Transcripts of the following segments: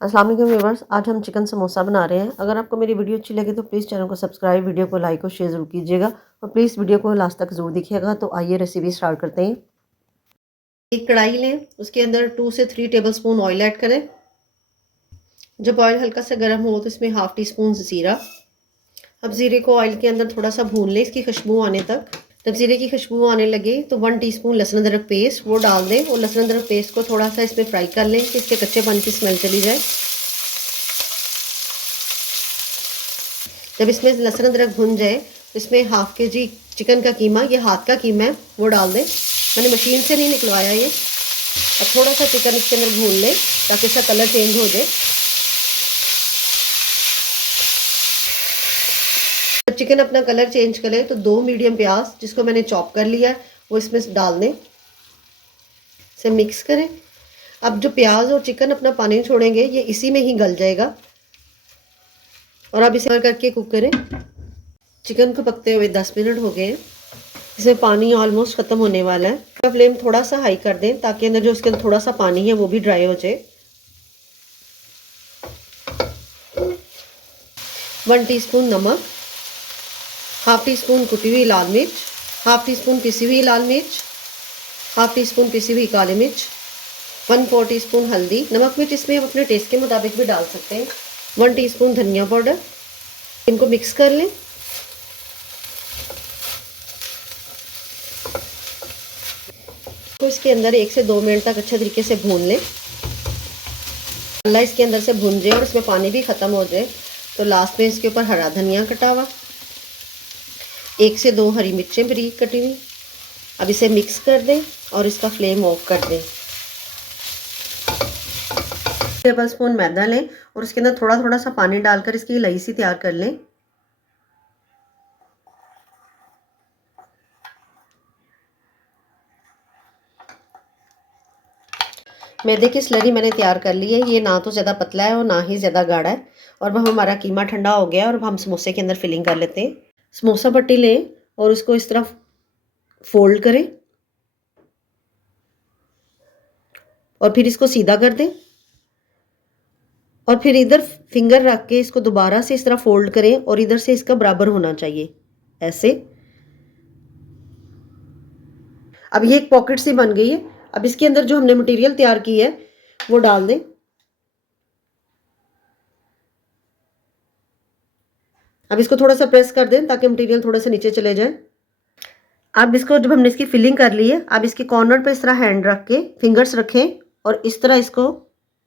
अस्सलाम वालेकुम व्यूअर्स, आज हम चिकन समोसा बना रहे हैं। अगर आपको मेरी वीडियो अच्छी लगे तो प्लीज़ चैनल को सब्सक्राइब, वीडियो को लाइक और शेयर ज़रूर कीजिएगा और प्लीज़ वीडियो को लास्ट तक ज़रूर देखिएगा। तो आइए रेसिपी स्टार्ट करते हैं। एक कढ़ाई लें, उसके अंदर 2 से 3 टेबलस्पून ऑयल ऐड करें। जब ऑयल हल्का सा गर्म हो तो इसमें हाफ़ टी स्पून ज़ीरा। अब ज़ीरे को ऑयल के अंदर थोड़ा सा भून लें, इसकी खुशबू आने तक। जब ज़ीरे की खुशबू आने लगे तो 1 टीस्पून लहसुन अदरक पेस्ट वो डाल दें और लहसुन अदरक पेस्ट को थोड़ा सा इसमें फ्राई कर लें कि इसके कच्चेपन की स्मेल चली जाए। जब इसमें लहसुन अदरक भुन जाए तो इसमें हाफ़ के-जी चिकन का कीमा, ये हाथ का कीमा है, वो डाल दें। मैंने मशीन से नहीं निकलवाया ये। अब थोड़ा सा चिकन इसके अंदर भून लें ताकि इसका कलर चेंज हो जाए। जब चिकन अपना कलर चेंज करे तो 2 मीडियम प्याज जिसको मैंने चॉप कर लिया है वो इसमें डाल दें, इसे मिक्स करें। अब जो प्याज और चिकन अपना पानी छोड़ेंगे ये इसी में ही गल जाएगा और अब इसे करके कुक करें। चिकन को पकते हुए 10 मिनट हो गए हैं। इसमें पानी ऑलमोस्ट ख़त्म होने वाला है। फ्लेम थोड़ा सा हाई कर दें ताकि अंदर जो उसके अंदर थोड़ा सा पानी है वो भी ड्राई हो जाए। 1 टीस्पून नमक, हाफ़ टी स्पून कुटी हुई लाल मिर्च, हाफ़ टी स्पून पिसी हुई लाल मिर्च, हाफ़ टी स्पून पिसी हुई काली मिर्च, 1/4 टीस्पून हल्दी। नमक मिर्च इसमें आप अपने टेस्ट के मुताबिक भी डाल सकते हैं। 1 टीस्पून धनिया पाउडर। इनको मिक्स कर लें। तो इसके अंदर 1 से 2 मिनट तक अच्छे तरीके से भून लें। इसके अंदर से भून जाए और इसमें पानी भी ख़त्म हो जाए तो लास्ट में इसके ऊपर हरा धनिया कटा हुआ, 1 से 2 हरी मिर्चें बारीक कटी हुई। अब इसे मिक्स कर दें और इसका फ्लेम ऑफ कर दें। टेबलस्पून मैदा लें और उसके अंदर थोड़ा थोड़ा सा पानी डालकर इसकी लई सी तैयार कर लें। मैदे की स्लरी मैंने तैयार कर ली है। ये ना तो ज़्यादा पतला है और ना ही ज़्यादा गाढ़ा है। और वह हमारा कीमा ठंडा हो गया और अब हम समोसे के अंदर फिलिंग कर लेते हैं। समोसा पट्टी लें और उसको इस तरफ फोल्ड करें और फिर इसको सीधा कर दें और फिर इधर फिंगर रख के इसको दोबारा से इस तरह फोल्ड करें और इधर से इसका बराबर होना चाहिए, ऐसे। अब ये एक पॉकेट सी बन गई है। अब इसके अंदर जो हमने मटेरियल तैयार की है वो डाल दें। अब इसको थोड़ा सा प्रेस कर दें ताकि मटेरियल थोड़ा सा नीचे चले जाए। अब इसको जब हमने इसकी फिलिंग कर ली है, अब इसके कॉर्नर पे इस तरह हैंड रख के फिंगर्स रखें और इस तरह इसको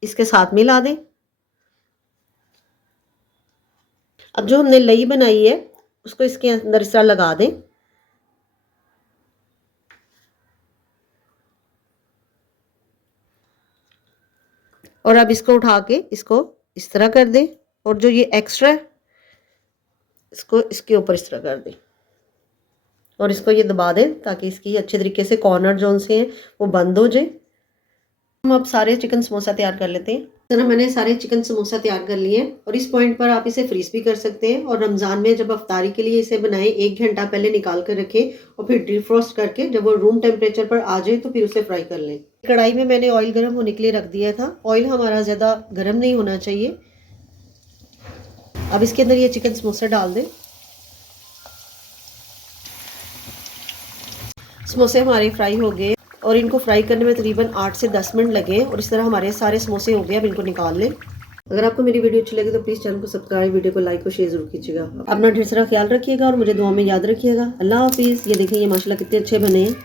इसके साथ मिला दें। अब जो हमने लई बनाई है उसको इसके अंदर इस तरह लगा दें और अब इसको उठा के इसको इस तरह कर दें और जो ये एक्स्ट्रा है इसको इसके ऊपर इस तरह कर दें और इसको ये दबा दें ताकि इसकी अच्छे तरीके से कॉर्नर जोन से हैं वो बंद हो जाए। हम अब सारे चिकन समोसा तैयार कर लेते हैं। इस तरह मैंने सारे चिकन समोसा तैयार कर लिए हैं और इस पॉइंट पर आप इसे फ्रीज भी कर सकते हैं और रमज़ान में जब अफ्तारी के लिए इसे बनाएं 1 घंटा पहले निकाल कर रखें और फिर डिफ्रॉस्ट करके जब वो रूम टेम्परेचर पर आ जाए तो फिर उसे फ्राई कर लें। कढ़ाई में मैंने ऑयल गर्म होने के लिए रख दिया था। ऑयल हमारा ज़्यादा गर्म नहीं होना चाहिए। अब इसके अंदर ये चिकन समोसा डाल दें। समोसे हमारे फ्राई हो गए और इनको फ्राई करने में तकरीबन 8 से 10 मिनट लगे और इस तरह हमारे सारे समोसे हो गए। अब इनको निकाल लें। अगर आपको मेरी वीडियो अच्छी लगे तो प्लीज़ चैनल को सब्सक्राइब, वीडियो को लाइक और शेयर जरूर कीजिएगा। अपना ढेर सारा ख्याल रखिएगा और मुझे दुआ में याद रखिएगा। अल्लाह हाफिज़। ये देखिए ये माशाल्लाह कितने अच्छे बने हैं।